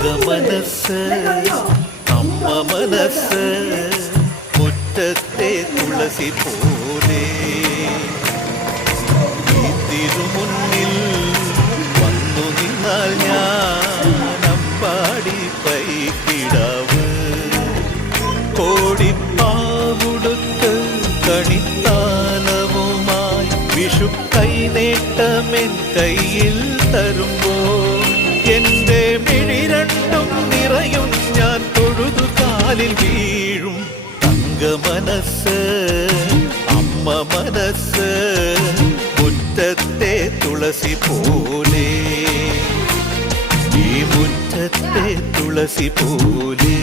മനസ്സ് അമ്മ മനസ്സ് മുറ്റത്തെ തുളസി പോലെ ഈ തിരുമുന്നിൽ വന്നു നിന്നാൽ ഞാൻ അമ്പാടി പൈക്കിടാവ് കോടിപ്പാവുടുത്ത് കണിത്താലവുമായി വിഷു കൈനേട്ടമെൻ കയ്യിൽ തരുമ്പോൾ എന്റെ മിഴി രണ്ടും നിറയും ഞാൻ തൊഴുതു കാലിൽ വീഴും തങ്ക മനസ്സ് അമ്മ മനസ്സ് മുറ്റത്തെ തുളസി പോലെ ഈ മുറ്റത്തെ തുളസി പോലെ